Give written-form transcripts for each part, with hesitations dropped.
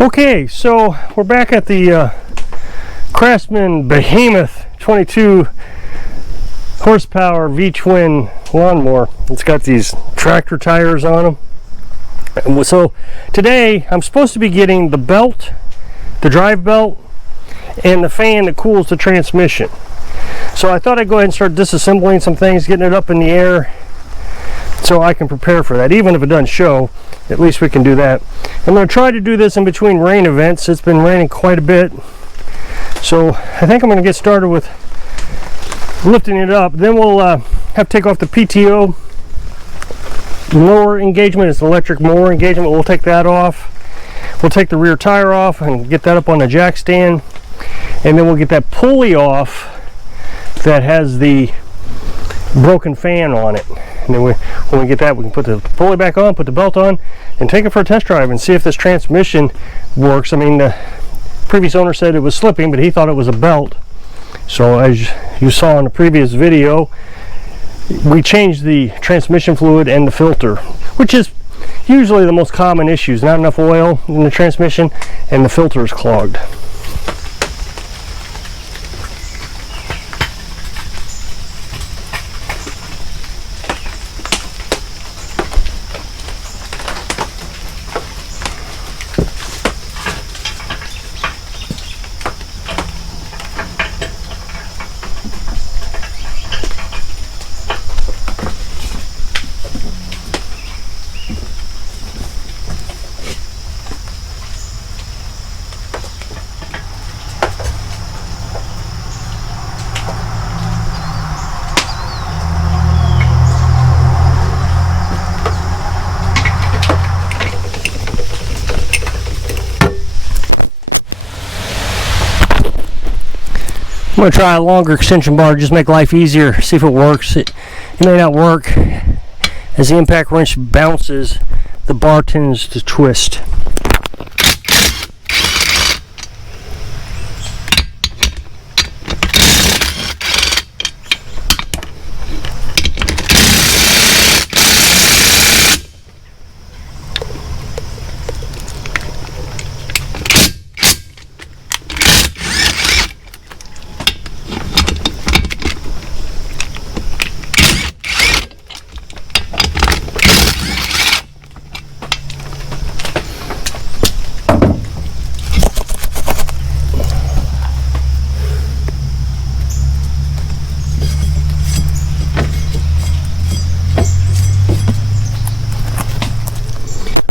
Okay, so we're back at the Craftsman Behemoth 22 horsepower V-twin lawnmower. It's got these tractor tires on them. And so today I'm supposed to be getting the belt, the drive belt, and the fan that cools the transmission. So I thought I'd go ahead and start disassembling some things, getting it up in the air so I can prepare for that. Even if it doesn't show, at least we can do that. I'm going to try to do this in between rain events. It's been raining quite a bit, so I think I'm going to get started with lifting it up. Then we'll have to take off the PTO mower engagement. It's an electric mower engagement. We'll take that off. We'll take the rear tire off and get that up on the jack stand, and then we'll get that pulley off that has the broken fan on it. And then when we get that, we can put the pulley back on, put the belt on, and take it for a test drive and see if this transmission works. I mean, the previous owner said it was slipping, but he thought it was a belt. So as you saw in the previous video, we changed the transmission fluid and the filter, which is usually the most common issues. Not enough oil in the transmission and the filter is clogged. I'm going to try a longer extension bar, just make life easier, see if it works. It may not work. As the impact wrench bounces, the bar tends to twist.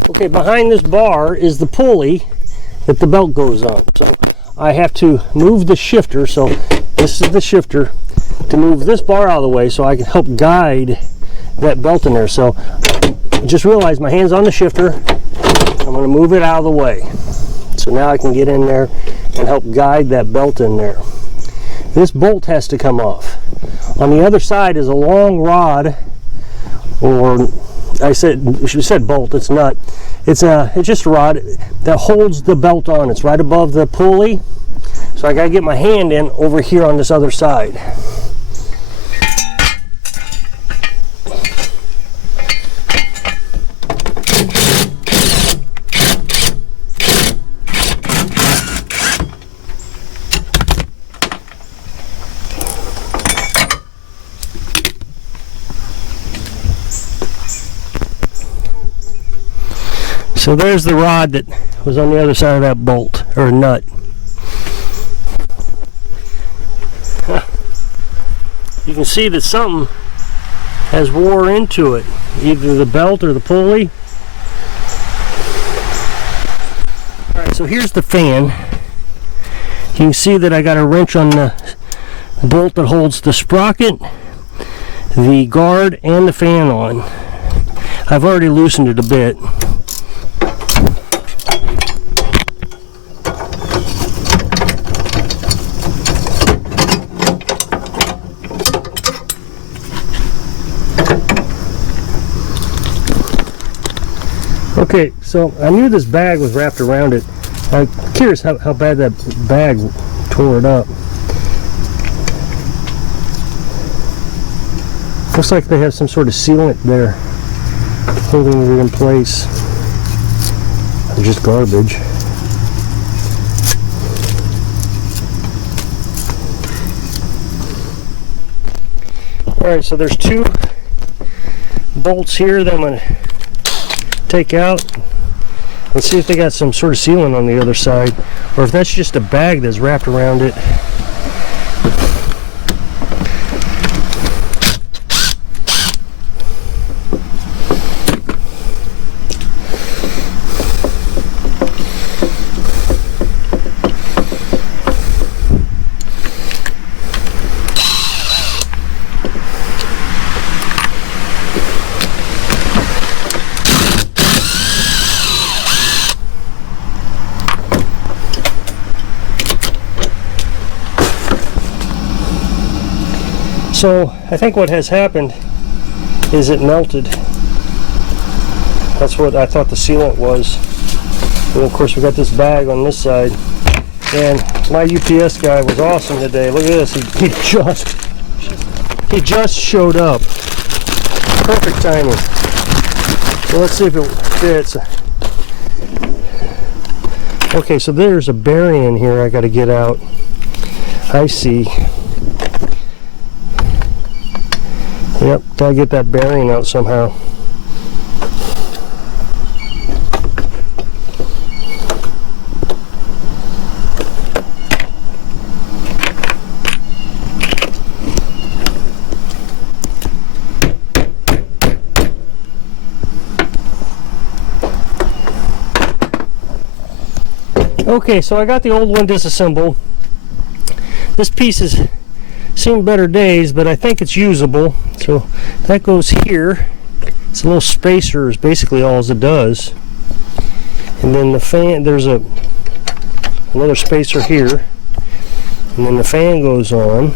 Okay, behind this bar is the pulley that the belt goes on. So I have to move the shifter. So this is the shifter to move this bar out of the way so I can help guide that belt in there. So just realize my hand's on the shifter. I'm going to move it out of the way. So now I can get in there and help guide that belt in there. This bolt has to come off. On the other side is a long rod, or I said bolt, it's not. It's just a rod that holds the belt on. It's right above the pulley. So I gotta get my hand in over here on this other side. So there's the rod that was on the other side of that bolt, or nut. You can see that something has wore into it, either the belt or the pulley. Alright, so here's the fan. You can see that I got a wrench on the bolt that holds the sprocket, the guard, and the fan on. I've already loosened it a bit. Okay, so I knew this bag was wrapped around it. I'm curious how bad that bag tore it up. Looks like they have some sort of sealant there holding it in place. It's just garbage. Alright, so there's 2 bolts here that I'm going to take out. Let's see if they got some sort of sealant on the other side, or if that's just a bag that's wrapped around it. So I think what has happened is it melted. That's what I thought the sealant was. And of course we got this bag on this side. And my UPS guy was awesome today. Look at this. He just showed up. Perfect timing. So let's see if it fits. Okay, so there's a bearing in here I got to get out. I see. Yep, gotta get that bearing out somehow. Okay, so I got the old one disassembled. This piece has seen better days, but I think it's usable. So that goes here. It's a little spacer is basically all it does. And then the fan, there's another spacer here. And then the fan goes on.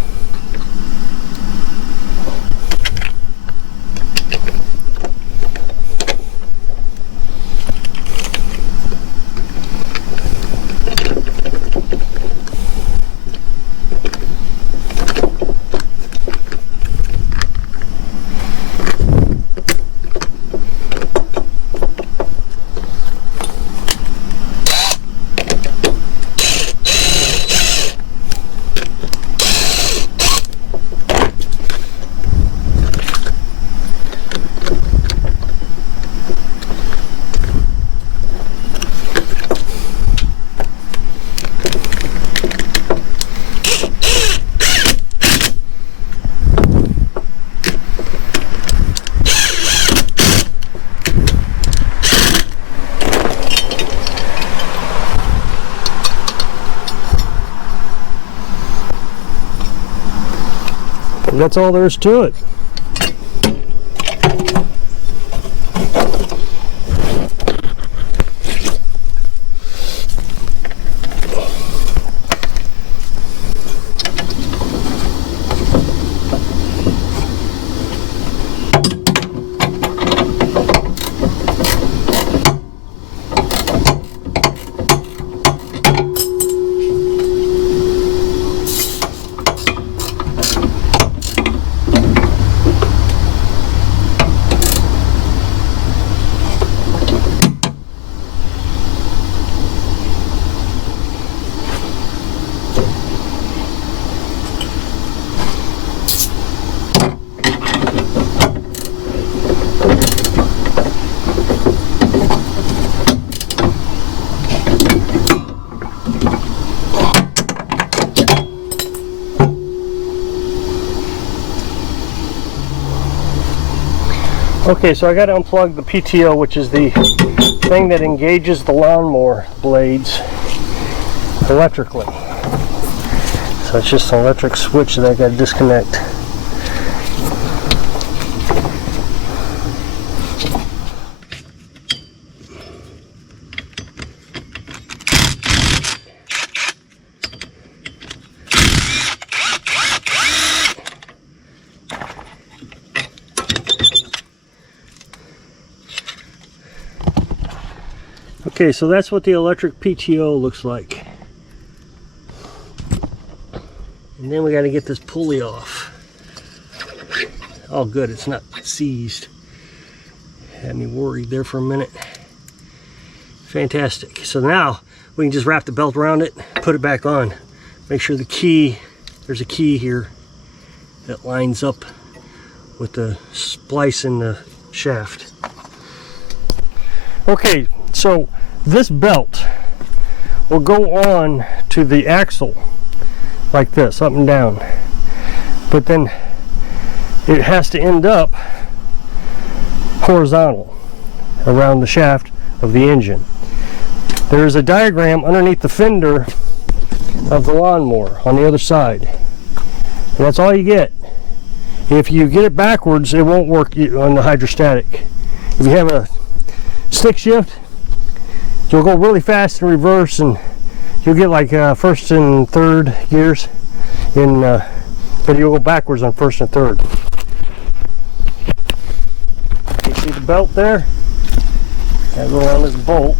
That's all there is to it. Okay, so I got to unplug the PTO, which is the thing that engages the lawnmower blades electrically. So it's just an electric switch that I got to disconnect. Okay, so that's what the electric PTO looks like. And then we got to get this pulley off. Oh good, it's not seized. Had me worried there for a minute. Fantastic. So now we can just wrap the belt around it, put it back on. Make sure the key, there's a key here that lines up with the splice in the shaft. Okay, so this belt will go on to the axle like this, up and down, but then it has to end up horizontal around the shaft of the engine. There is a diagram underneath the fender of the lawnmower on the other side, and that's all you get. If you get it backwards, it won't work on the hydrostatic. If you have a stick shift, you'll go really fast in reverse, and you'll get like first and third gears but you'll go backwards on first and third. You see the belt there? Gotta go around this bolt.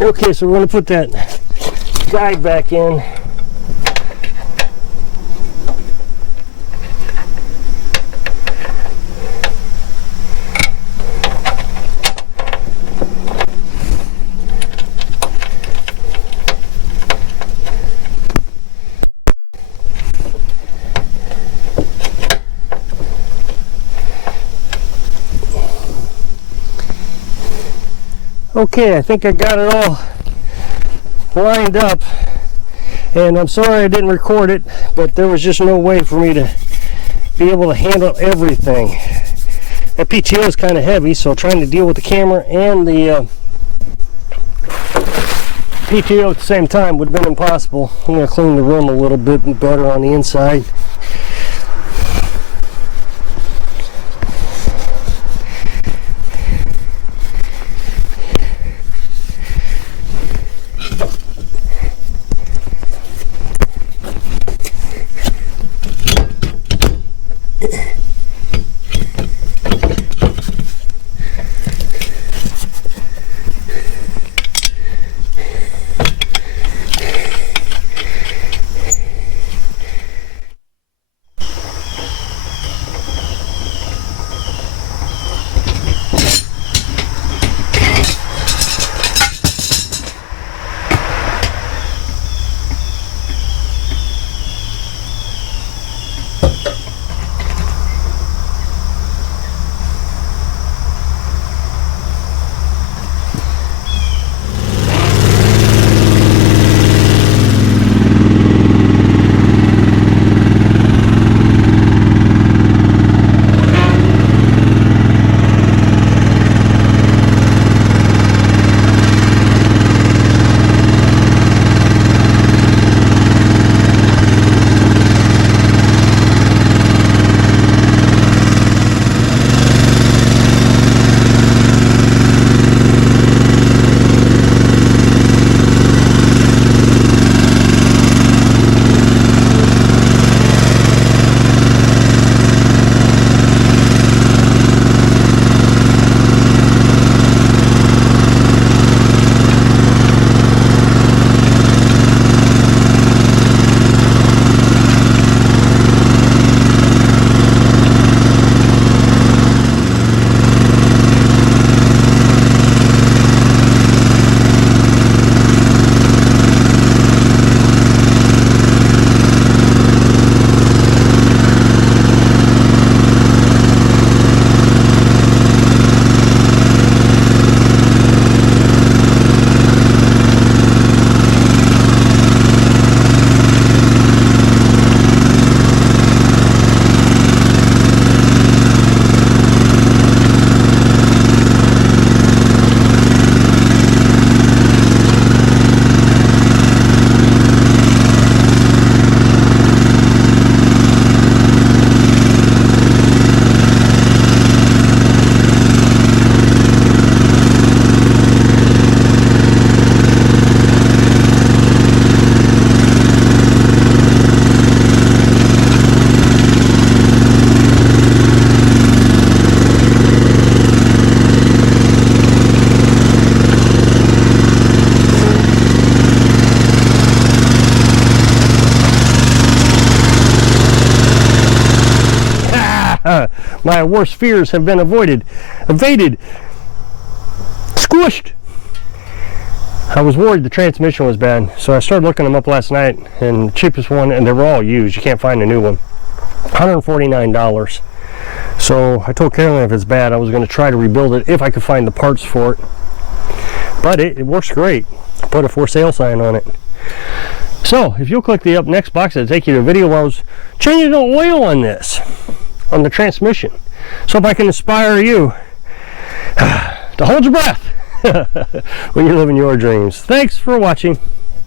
Okay, so we're going to put that guide back in. Okay, I think I got it all lined up, and I'm sorry I didn't record it, but there was just no way for me to be able to handle everything. That PTO is kind of heavy, so trying to deal with the camera and the PTO at the same time would have been impossible. I'm going to clean the rim a little bit better on the inside. My worst fears have been evaded, squished. I was worried the transmission was bad, so I started looking them up last night, and the cheapest one, and they were all used, you can't find a new one, $149. So I told Carolyn if it's bad, I was going to try to rebuild it if I could find the parts for it. But it works great. I put a for sale sign on it. So if you'll click the up next box, it'll take you to a video where I was changing the oil on this, on the transmission. So if I can inspire you to hold your breath when you're living your dreams. Thanks for watching.